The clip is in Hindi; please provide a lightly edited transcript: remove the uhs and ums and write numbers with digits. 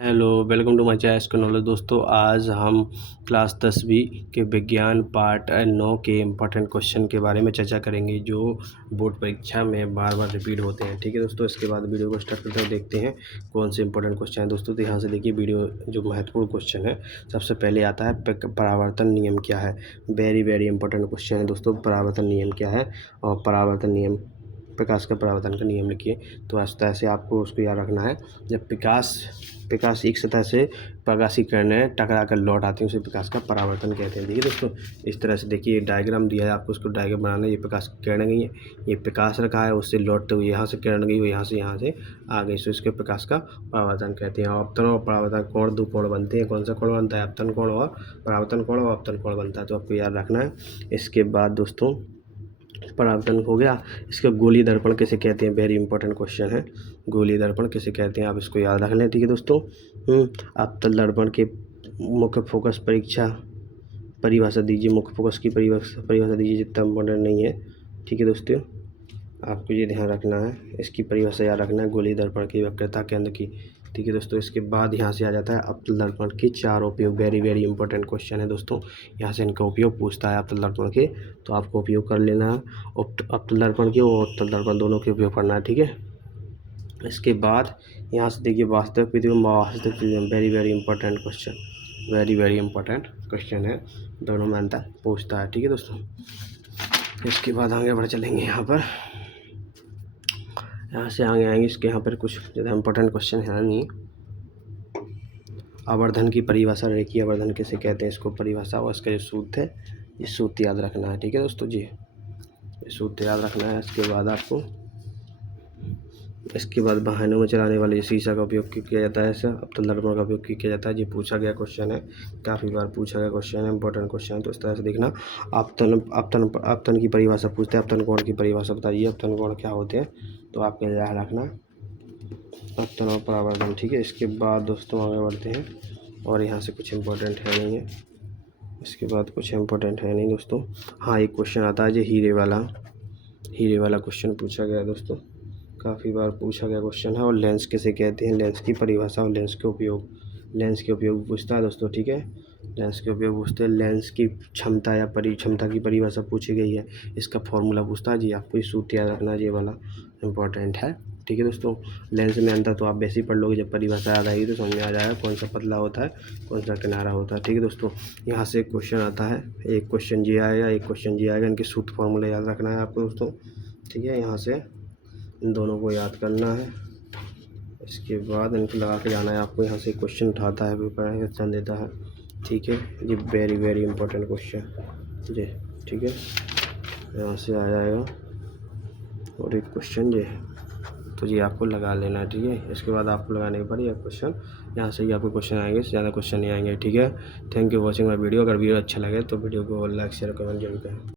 Hello, welcome to my channel knowledge. दोस्तों, आज हम क्लास 10वीं के विज्ञान पार्ट 9 के इम्पोर्टेंट क्वेश्चन के बारे में चर्चा करेंगे जो बोर्ड परीक्षा में बार बार रिपीट होते हैं। ठीक है दोस्तों, इसके बाद वीडियो को स्टार्ट करते हुए देखते हैं कौन से इंपॉर्टेंट क्वेश्चन हैं। दोस्तों, तो यहाँ से देखिए वीडियो जो महत्वपूर्ण क्वेश्चन है, सबसे पहले आता है परावर्तन नियम क्या है। वेरी इंपॉर्टेंट क्वेश्चन है दोस्तों। परावर्तन नियम क्या है और परावर्तन नियम, प्रकाश का परावर्तन का नियम लिखिए। तो इस तरह से आपको उसको याद रखना है। जब प्रकाश एक सतह से प्रकाशीय किरणें टकरा कर लौट आती हैं उसे प्रकाश का परावर्तन कहते हैं। देखिए दोस्तों, इस तरह से देखिए डायग्राम दिया है आपको, उसको डायग्राम बनाना है। ये प्रकाश की किरणें गई हैं, ये प्रकाश रखा है, उससे लौटते हुए यहाँ से किरण गई, वो यहाँ से आ गई, सो इसके प्रकाश का परावर्तन कहते हैं। अपतन और परावर्तन कोण, दो कोण बनते हैं। कौन सा कोण बनता है? अपतन कोण और परावर्तन कोण, और अपतन कोण बनता है, तो आपको याद रखना है। इसके बाद दोस्तों, परावर्तन हो गया। इसका गोलीय दर्पण किसे कहते हैं? वेरी इंपॉर्टेंट क्वेश्चन है। गोलीय दर्पण किसे कहते हैं, आप इसको याद रख लें। ठीक है दोस्तों, अवतल दर्पण के मुख्य फोकस परिभाषा दीजिए। मुख्य फोकस की परिभाषा दीजिए, जितना इम्पोर्टेंट नहीं है। ठीक है दोस्तों, आपको ये ध्यान रखना है, इसकी परिभाषा याद रखना है, गोलीय दर्पण की वक्रता केंद्र की। ठीक है दोस्तों, इसके बाद यहाँ से आ जाता है अवतल दर्पण के चार उपयोग। वेरी इंपॉर्टेंट क्वेश्चन है दोस्तों। यहाँ से इनका उपयोग पूछता है अवतल दर्पण के, तो आपको उपयोग कर लेना है। अवतल दर्पण के और उत्तल दर्पण दोनों के उपयोग करना है। ठीक है, इसके बाद यहाँ से देखिए वास्तविक पृथ्वी, very important question, very important question है। दोनों में अंतर पूछता है। ठीक है दोस्तों, इसके बाद आगे बढ़ चलेंगे। यहाँ से आगे आएंगे, इसके यहाँ पर कुछ ज़्यादा इंपॉर्टेंट क्वेश्चन है नहीं। आवर्धन की परिभाषा, रेखीय आवर्धन किसे कहते हैं, इसको परिभाषा और इसका जो सूत्र है, ये सूत्र याद रखना है। ठीक है दोस्तों जी, ये सूत्र याद रखना है। इसके बाद वाहनों में चलाने वाले शीशा का उपयोग किया जाता है, ऐसा अवतल दर्पण का उपयोग किया जाता है। ये पूछा गया क्वेश्चन है, काफ़ी बार पूछा गया क्वेश्चन है, इंपॉर्टेंट क्वेश्चन है। तो इस तरह से देखना। आपतन की परिभाषा पूछते हैं, आपतन कोण की परिभाषा बताइए, आपतन कोण क्या होते हैं, तो आपको याद रखना आपतन और परावर्तन। ठीक है, इसके बाद दोस्तों आगे बढ़ते हैं, और यहाँ से कुछ इंपॉर्टेंट है नहीं है। इसके बाद कुछ इंपॉर्टेंट है नहीं दोस्तों। हाँ, एक क्वेश्चन आता है जो हीरे वाला क्वेश्चन पूछा गया है दोस्तों, काफ़ी बार पूछा गया क्वेश्चन है। और लेंस किसे कहते हैं, लेंस की परिभाषा और लेंस के उपयोग पूछता है दोस्तों। ठीक है, लेंस के उपयोग पूछते हैं। लेंस की क्षमता या क्षमता की परिभाषा पूछी गई है, इसका फॉर्मूला पूछता है जी। आपको ये सूत्र याद रखना है, ये वाला इंपॉर्टेंट है। ठीक है दोस्तों, लेंस में अंतर तो आप वैसे ही पढ़ लोगे, जब परिभाषा याद आएगी तो समझ में आ जाएगा कौन सा पतला होता है, कौन सा किनारा होता है। ठीक है दोस्तों, यहाँ से एक क्वेश्चन आता है, एक क्वेश्चन जी आएगा, एक क्वेश्चन जी आएगा। इनके सूत्र फॉर्मूला याद रखना है आपको दोस्तों। ठीक है, यहाँ से इन दोनों को याद करना है। इसके बाद इनको लगा के जाना है आपको। यहाँ से क्वेश्चन उठाता है, पेपर क्वेश्चन देता है। ठीक है, ये वेरी इंपॉर्टेंट क्वेश्चन जी। ठीक है, यहाँ से आ जाएगा और एक क्वेश्चन ये, तो जी आपको लगा लेना है। ठीक है, इसके बाद आपको लगाने के बाद ये क्वेश्चन, यहाँ से ही आपको क्वेश्चन आएंगे, ज़्यादा क्वेश्चन नहीं आएंगे। ठीक है, thank you watching my video. अगर वीडियो अच्छा लगे तो वीडियो को लाइक शेयर कमेंट जरूर करें।